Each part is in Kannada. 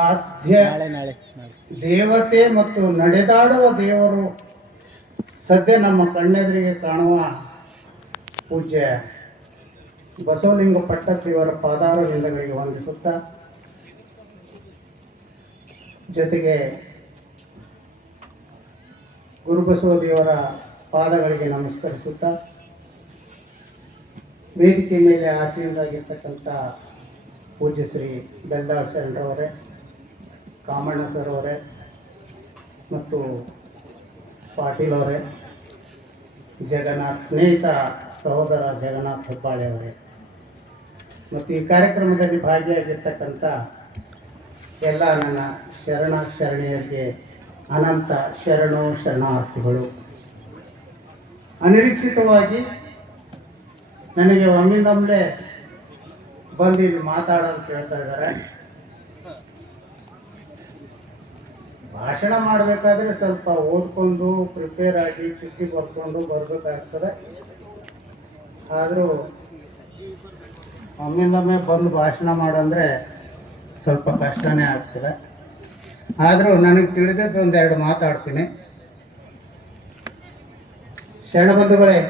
ಆದ್ಯ ದೇವತೆ ಮತ್ತು ನಡೆದಾಡುವ ದೇವರು ಸದ್ಯ ನಮ್ಮ ಕಣ್ಣೆದುರಿಗೆ ಕಾಣುವ ಪೂಜ್ಯ ಬಸವಲಿಂಗ ಪಟ್ಟತ್ತಿಯವರ ಪಾದಾರವಿಂದಗಳಿಗೆ ವಂದಿಸುತ್ತಾ, ಜೊತೆಗೆ ಗುರುಬಸವದೇವರ ಪಾದಗಳಿಗೆ ನಮಸ್ಕರಿಸುತ್ತಾ, ವೇದಿಕೆ ಮೇಲೆ ಆಸೀನರಾಗಿರ್ತಕ್ಕಂಥ ಪೂಜ್ಯ ಶ್ರೀ ಬೆಲ್ದಾಳ್ ಶರಣರವರೇ, ಕಾಮಣ್ಣ ಸರ್ ಅವರೇ ಮತ್ತು ಪಾಟೀಲ್ ಅವರೇ, ಜಗನ್ನಾಥ್ ಸ್ನೇಹಿತ ಸಹೋದರ ಜಗನ್ನಾಥ್ ಹೆಬ್ಬಾಳೆ ಅವರೇ ಮತ್ತು ಈ ಕಾರ್ಯಕ್ರಮದಲ್ಲಿ ಭಾಗಿಯಾಗಿರ್ತಕ್ಕಂಥ ಎಲ್ಲ ನನ್ನ ಶರಣೆಯರಿಗೆ ಅನಂತ ಶರಣಾರ್ಥಿಗಳು. ಅನಿರೀಕ್ಷಿತವಾಗಿ ನನಗೆ ಒಮ್ಮಿಂದೊಮ್ಮೆ ಬಂದು ಇಲ್ಲಿ ಮಾತಾಡೋದು ಕೇಳ್ತಾ ಇದ್ದಾರೆ. ಭಾಷಣ ಮಾಡಬೇಕಾದ್ರೆ ಸ್ವಲ್ಪ ಓದ್ಕೊಂಡು ಪ್ರಿಪೇರ್ ಆಗಿ ಚಿಟ್ಟಿ ಬರ್ಕೊಂಡು ಬರಬೇಕಾಗ್ತದೆ. ಆದರೂ ಒಮ್ಮಿಂದೊಮ್ಮೆ ಬಂದು ಭಾಷಣ ಮಾಡಂದರೆ ಸ್ವಲ್ಪ ಕಷ್ಟನೇ ಆಗ್ತದೆ. ಆದರೂ ನನಗೆ ತಿಳಿದದ್ದು ಒಂದೆರಡು ಮಾತಾಡ್ತೀನಿ. ಶರಣಬಂಧುಗಳೇ,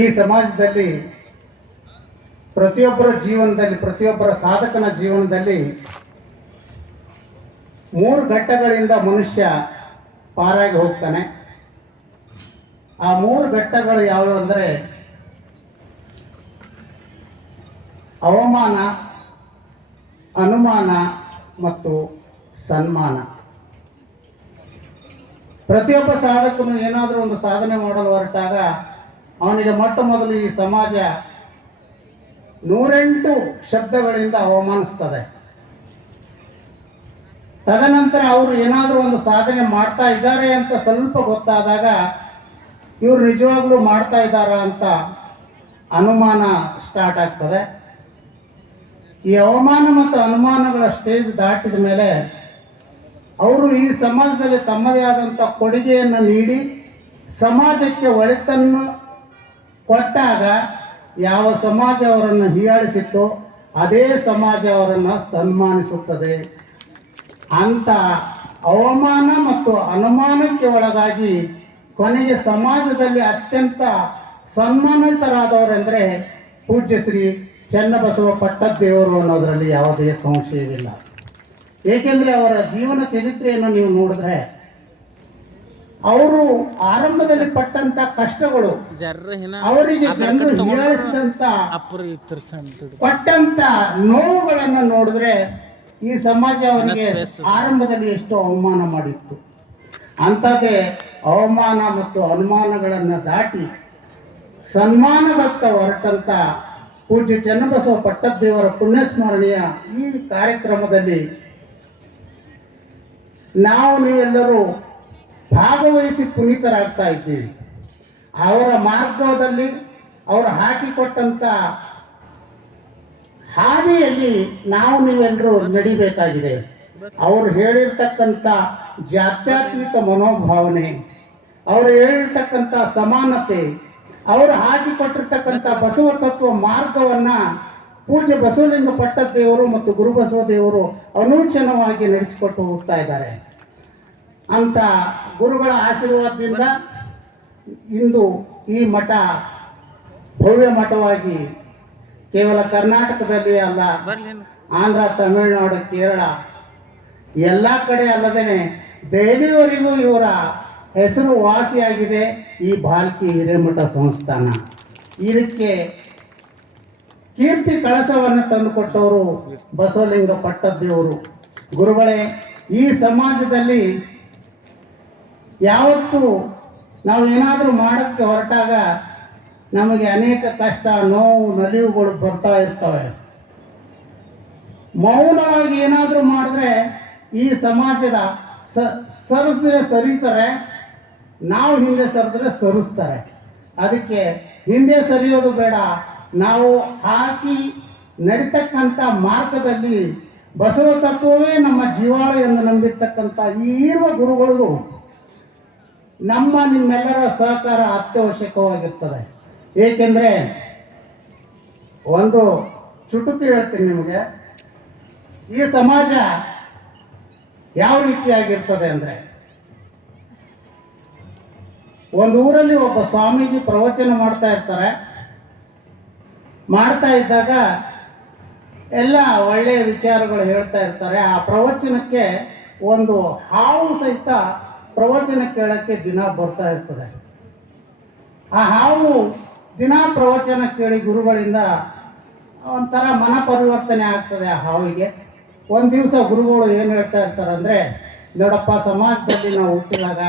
ಈ ಸಮಾಜದಲ್ಲಿ ಪ್ರತಿಯೊಬ್ಬರ ಸಾಧಕನ ಜೀವನದಲ್ಲಿ 3 ಘಟ್ಟಗಳಿಂದ ಮನುಷ್ಯ ಪಾರಾಗಿ ಹೋಗ್ತಾನೆ. ಆ 3 ಘಟ್ಟಗಳು ಯಾವುವು ಅಂದರೆ ಅವಮಾನ, ಅನುಮಾನ ಮತ್ತು ಸನ್ಮಾನ. ಪ್ರತಿಯೊಬ್ಬ ಸಾಧಕನು ಏನಾದರೂ ಒಂದು ಸಾಧನೆ ಮಾಡಲು ಹೊರಟಾಗ ಅವನಿಗೆ ಮೊಟ್ಟ ಮೊದಲು ಈ ಸಮಾಜ 108 ಶಬ್ದಗಳಿಂದ ಅವಮಾನಿಸ್ತದೆ. ತದನಂತರ ಅವರು ಏನಾದರೂ ಒಂದು ಸಾಧನೆ ಮಾಡ್ತಾ ಇದ್ದಾರೆ ಅಂತ ಸ್ವಲ್ಪ ಗೊತ್ತಾದಾಗ ಇವರು ನಿಜವಾಗ್ಲೂ ಮಾಡ್ತಾ ಇದ್ದಾರಾ ಅಂತ ಅನುಮಾನ ಸ್ಟಾರ್ಟ್ ಆಗ್ತದೆ. ಈ ಅವಮಾನ ಮತ್ತು ಅನುಮಾನಗಳ ಸ್ಟೇಜ್ ದಾಟಿದ ಮೇಲೆ ಅವರು ಈ ಸಮಾಜದಲ್ಲಿ ತಮ್ಮದೇ ಆದಂಥ ಕೊಡುಗೆಯನ್ನು ನೀಡಿ ಸಮಾಜಕ್ಕೆ ಒಳಿತನ್ನು ಕೊಟ್ಟಾಗ ಯಾವ ಸಮಾಜ ಅವರನ್ನು ಹೀಯಾಳಿಸಿತ್ತೋ ಅದೇ ಸಮಾಜ ಅವರನ್ನು ಸನ್ಮಾನಿಸುತ್ತದೆ. ಅಂತ ಅವಮಾನ ಮತ್ತು ಅನುಮಾನಕ್ಕೆ ಒಳಗಾಗಿ ಕೊನೆಗೆ ಸಮಾಜದಲ್ಲಿ ಅತ್ಯಂತ ಸನ್ಮಾನಿತರಾದವರೆಂದರೆ ಪೂಜ್ಯ ಶ್ರೀ ಚನ್ನಬಸವ ಪಟ್ಟದ್ದೇವರು ಅನ್ನೋದರಲ್ಲಿ ಯಾವುದೇ ಸಂಶಯವಿಲ್ಲ. ಏಕೆಂದರೆ ಅವರ ಜೀವನ ಚರಿತ್ರೆಯನ್ನು ನೀವು ನೋಡಿದ್ರೆ ಅವರು ಆರಂಭದಲ್ಲಿ ಪಟ್ಟಂತ ಕಷ್ಟಗಳು, ಅವರಿಗೆ ಜನರು ಹೀಯಾಳಿಸಿದಂತ ಪಟ್ಟಂತ ನೋವುಗಳನ್ನು ನೋಡಿದ್ರೆ ಈ ಸಮಾಜ ಅವರಿಗೆ ಆರಂಭದಲ್ಲಿ ಎಷ್ಟು ಅವಮಾನ ಮಾಡಿತ್ತು. ಅಂಥದ್ದೇ ಅವಮಾನ ಮತ್ತು ಅನುಮಾನಗಳನ್ನು ದಾಟಿ ಸನ್ಮಾನದತ್ತ ಹೊರಟಂತ ಪೂಜ್ಯ ಚನ್ನಬಸವ ಪಟ್ಟದ್ದೇವರ ಪುಣ್ಯಸ್ಮರಣೆಯ ಈ ಕಾರ್ಯಕ್ರಮದಲ್ಲಿ ನೀವೆಲ್ಲರೂ ಭಾಗವಹಿಸಿ ಪುನೀತರಾಗ್ತಾ ಇದ್ದೀವಿ. ಅವರ ಮಾರ್ಗದಲ್ಲಿ ಅವರು ಹಾಕಿಕೊಟ್ಟಂತ ಹಾದಿಯಲ್ಲಿ ನೀವೆಲ್ಲರೂ ನಡಿಬೇಕಾಗಿದೆ. ಅವರು ಹೇಳಿರ್ತಕ್ಕಂಥ ಜಾತ್ಯತೀತ ಮನೋಭಾವನೆ, ಅವರು ಹೇಳಿರ್ತಕ್ಕಂಥ ಸಮಾನತೆ, ಅವರು ಹಾಕಿಕೊಟ್ಟಿರ್ತಕ್ಕಂಥ ಬಸವ ತತ್ವ ಮಾರ್ಗವನ್ನ ಪೂಜ್ಯ ಬಸವಲಿಂಗ ಪಟ್ಟದ್ದೇವರು ಮತ್ತು ಗುರು ಬಸವದೇವರು ಅನೂಚನವಾಗಿ ನಡೆಸಿಕೊಟ್ಟು ಹೋಗ್ತಾ ಇದ್ದಾರೆ. ಅಂತ ಗುರುಗಳ ಆಶೀರ್ವಾದದಿಂದ ಇಂದು ಈ ಮಠ ಭವ್ಯ ಮಠವಾಗಿ ಕೇವಲ ಕರ್ನಾಟಕದಲ್ಲಿ ಅಲ್ಲ, ಆಂಧ್ರ, ತಮಿಳುನಾಡು, ಕೇರಳ ಎಲ್ಲ ಕಡೆ ಅಲ್ಲದೇನೆ ದೆಹಲಿಯವರೆಗೂ ಇವರ ಹೆಸರು ವಾಸಿಯಾಗಿದೆ. ಈ ಬಾಲ್ಕಿ ಹಿರೇಮಠ ಸಂಸ್ಥಾನ ಇದಕ್ಕೆ ಕೀರ್ತಿ ಕಳಸವನ್ನು ತಂದುಕೊಟ್ಟವರು ಬಸವಲಿಂಗ ಪಟ್ಟದ್ದೇವರು ಗುರುಗಳೇ. ಈ ಸಮಾಜದಲ್ಲಿ ಯಾವತ್ತೂ ನಾವು ಏನಾದರೂ ಮಾಡೋಕ್ಕೆ ಹೊರಟಾಗ ನಮಗೆ ಅನೇಕ ಕಷ್ಟ, ನೋವು, ನಲಿವುಗಳು ಬರ್ತಾ ಇರ್ತವೆ. ಮೌನವಾಗಿ ಏನಾದರೂ ಮಾಡಿದ್ರೆ ಈ ಸಮಾಜದ ಸರಿಸಿದ್ರೆ ಸರಿತಾರೆ, ನಾವು ಹಿಂದೆ ಸರಿದ್ರೆ ಸರಿಸ್ತಾರೆ. ಅದಕ್ಕೆ ಹಿಂದೆ ಸರಿಯೋದು ಬೇಡ, ನಾವು ಹಾಕಿ ನಡೀತಕ್ಕಂಥ ಮಾರ್ಗದಲ್ಲಿ ಬಸವ ತತ್ವವೇ ನಮ್ಮ ಜೀವಾಳ ಎಂದು ನಂಬಿರ್ತಕ್ಕಂಥ ಈ ಇರುವ ಗುರುಗಳು ನಿಮ್ಮೆಲ್ಲರ ಸಹಕಾರ ಅತ್ಯವಶ್ಯಕವಾಗಿರ್ತದೆ. ಏಕೆಂದರೆ ಒಂದು ಚುಟುಕು ಹೇಳ್ತೀನಿ ನಿಮಗೆ. ಈ ಸಮಾಜ ಯಾವ ರೀತಿಯಾಗಿರ್ತದೆ ಅಂದರೆ, ಒಂದು ಊರಲ್ಲಿ ಒಬ್ಬ ಸ್ವಾಮೀಜಿ ಪ್ರವಚನ ಮಾಡ್ತಾ ಇರ್ತಾರೆ. ಮಾಡ್ತಾ ಇದ್ದಾಗ ಎಲ್ಲ ಒಳ್ಳೆಯ ವಿಚಾರಗಳು ಹೇಳ್ತಾ ಇರ್ತಾರೆ. ಆ ಪ್ರವಚನಕ್ಕೆ ಒಂದು ಹಾವು ಸಹಿತ ಪ್ರವಚನ ಕೇಳಕ್ಕೆ ದಿನ ಬರ್ತಾ ಇರ್ತದೆ. ಆ ಹಾವು ದಿನ ಪ್ರವಚನ ಕೇಳಿ ಗುರುಗಳಿಂದ ಒಂಥರ ಮನ ಪರಿವರ್ತನೆ ಆಗ್ತದೆ ಆ ಹಾವಿಗೆ. ಒಂದು ದಿವಸ ಗುರುಗಳು ಏನು ಹೇಳ್ತಾ ಇರ್ತಾರೆ ಅಂದರೆ, ನೋಡಪ್ಪ, ಸಮಾಜದಲ್ಲಿ ನಾವು ಹುಟ್ಟಿದಾಗ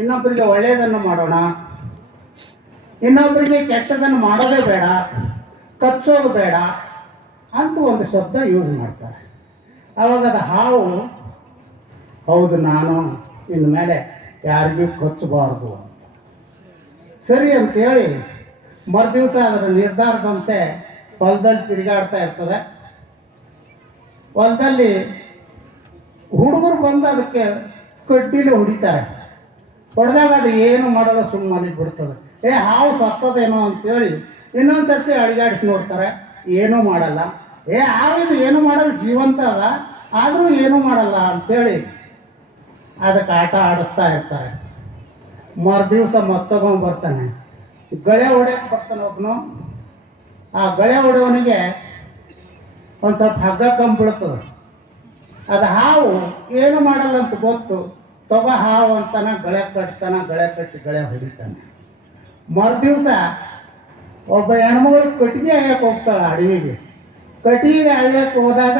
ಇನ್ನೊಬ್ಬರಿಗೆ ಒಳ್ಳೆಯದನ್ನು ಮಾಡೋಣ, ಇನ್ನೊಬ್ಬರಿಗೆ ಕೆಟ್ಟದನ್ನು ಮಾಡೋದೇ ಬೇಡ, ಕಚ್ಚೋದು ಬೇಡ ಅಂತ ಒಂದು ಶಬ್ದ ಯೂಸ್ ಮಾಡ್ತಾರೆ. ಆವಾಗ ಅದು ಹಾವು, ಹೌದು, ನಾನು ಇನ್ನು ಮೇಲೆ ಯಾರಿಗೂ ಕಚ್ಚಬಾರ್ದು ಸರಿ ಅಂತೇಳಿ ಮರುದಿವಸ ಅದರ ನಿರ್ಧಾರದಂತೆ ಹೊಲದಲ್ಲಿ ತಿರುಗಾಡ್ತಾ ಇರ್ತದೆ. ಹೊಲದಲ್ಲಿ ಹುಡುಗರು ಬಂದು ಅದಕ್ಕೆ ಕಡ್ಡಿಲಿ ಹೊಡಿತಾರೆ. ಹೊಡೆದಾಗ ಅದು ಏನು ಮಾಡೋದು ಸುಮ್ಮನೆ ಬಿಡ್ತದೆ. ಹಾವು ಸತ್ತದೇನೋ ಅಂತೇಳಿ ಇನ್ನೊಂದು ಸರ್ತಿ ಅಡಿಗಾಡಿಸಿ ನೋಡ್ತಾರೆ, ಏನೂ ಮಾಡಲ್ಲ. ಹಾವಿದು ಏನು ಮಾಡೋದು, ಜೀವಂತ ಅದ, ಆದರೂ ಏನೂ ಮಾಡಲ್ಲ ಅಂತೇಳಿ ಅದಕ್ಕೆ ಆಟ ಆಡಿಸ್ತಾ ಇರ್ತಾರೆ. ಮರುದಿವಸ ಮತ್ತೊಬ್ಬ ಬರ್ತಾನೆ, ಗಳೆ ಹೊಡೆಯಕ್ಕೆ ಬರ್ತಾನೆ ಒಬ್ಬನು. ಆ ಗಳೆ ಹೊಡೆಯವನಿಗೆ ಒಂದು ಸ್ವಲ್ಪ ಹಗ್ಗ ಕಂಬ ಬೀಳ್ತದೆ. ಅದು ಹಾವು ಏನು ಮಾಡಲ್ಲ ಅಂತ ಗೊತ್ತು, ತಗೋ ಹಾವು ಅಂತಾನೆ ಗಳೆ ಕಟ್ತಾನೆ, ಗಳೆ ಕಟ್ಟಿ ಗಳೆ ಹೊಡಿತಾನೆ. ಮರುದಿವಸ ಒಬ್ಬ ಹೆಣ್ಮಗಳು ಕಟ್ಟಿಗೆ ಅಯ್ಯಕ್ಕೆ ಹೋಗ್ತಾಳೆ ಅಡವಿಗೆ. ಕಟ್ಟಿಗೆ ಅಯ್ಯಕ್ಕೆ ಹೋದಾಗ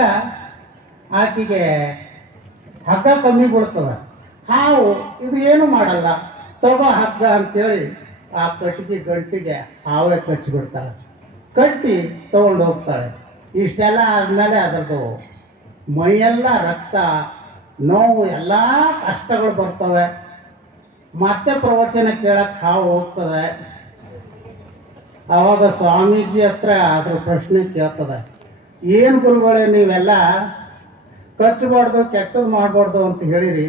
ಆಕೆಗೆ ಹಗ್ಗ ಕಮ್ಮಿ ಬೀಳ್ತದೆ. ಹಾವು ಇದು ಏನು ಮಾಡಲ್ಲ, ತಗೋ ಹಗ್ಗ ಅಂತೇಳಿ ಆ ಕಟ್ಟಿಗೆ ಗಂಟಿಗೆ ಹಾವೇ ಕಚ್ಚಿಬಿಡ್ತಾಳೆ. ಕಟ್ಟಿ ತಗೊಂಡು ಹೋಗ್ತಾಳೆ. ಇಷ್ಟೆಲ್ಲ ಆದಮೇಲೆ ಅದರದ್ದು ಮೈಯೆಲ್ಲ ರಕ್ತ, ನೋವು, ಎಲ್ಲ ಕಷ್ಟಗಳು ಬರ್ತವೆ. ಮತ್ತೆ ಪ್ರವಚನ ಕೇಳಕ್ಕೆ ಹಾವು ಹೋಗ್ತದೆ. ಆವಾಗ ಸ್ವಾಮೀಜಿ ಹತ್ರ ಅದ್ರ ಪ್ರಶ್ನೆ ಕೇಳ್ತದೆ, ಏನು ಗುರುಗಳೇ ನೀವೆಲ್ಲ ಕಚ್ಚಬಾರ್ದು, ಕೆಟ್ಟದ್ದು ಮಾಡಬಾರ್ದು ಅಂತ ಹೇಳಿರಿ,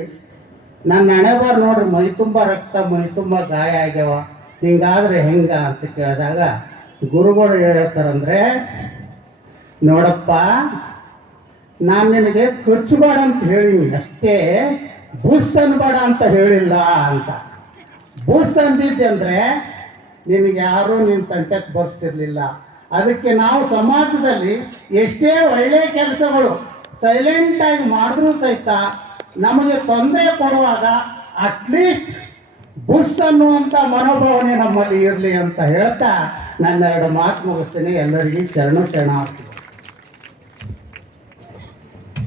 ನನ್ನ ಹಣೆಬಾರ್ ನೋಡ್ರಿ, ಮೈ ತುಂಬ ರಕ್ತ, ಮೈ ತುಂಬ ಗಾಯ ಆಗ್ಯಾವ, ಹಿಂಗಾದ್ರೆ ಹೆಂಗ ಅಂತ ಕೇಳಿದಾಗ ಗುರುಗಳು ಹೇಳ್ತಾರಂದ್ರೆ, ನೋಡಪ್ಪ, ನಾನು ನಿನಗೆ ಕಚ್ಚಬೇಡ ಅಂತ ಹೇಳಿನಿ ಅಷ್ಟೇ, ಬುಸ್ ಅನ್ಬೇಡ ಅಂತ ಹೇಳಿಲ್ಲ ಅಂತ. ಬುಸ್ ಅಂದಿದ್ದೆ ಅಂದರೆ ನಿನಗೆ ಯಾರೂ ನಿನ್ನ ತಂಟಕ್ಕೆ ಬರ್ತಿರ್ಲಿಲ್ಲ. ಅದಕ್ಕೆ ನಾವು ಸಮಾಜದಲ್ಲಿ ಎಷ್ಟೇ ಒಳ್ಳೆಯ ಕೆಲಸಗಳು ಸೈಲೆಂಟಾಗಿ ಮಾಡಿದ್ರೂ ಸಹಿತ ನಮಗೆ ತೊಂದರೆ ಕೊಡುವಾಗ ಅಟ್ಲೀಸ್ಟ್ ಬುಸ್ ಅನ್ನುವಂಥ ಮನೋಭಾವನೆ ನಮ್ಮಲ್ಲಿ ಇರಲಿ ಅಂತ ಹೇಳ್ತಾ ನನ್ನ ಎರಡು ಮಾತು ಮುಗಿಸ್ತೀನಿ. ಎಲ್ಲರಿಗೂ ಶರಣು ಶರಣಾರ್ಥಿ.